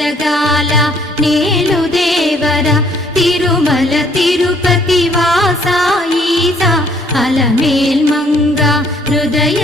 జగాల నేలు దేవర తిరుమల తిరుపతి వాస ఈస అలమేల్ మంగ హృదయ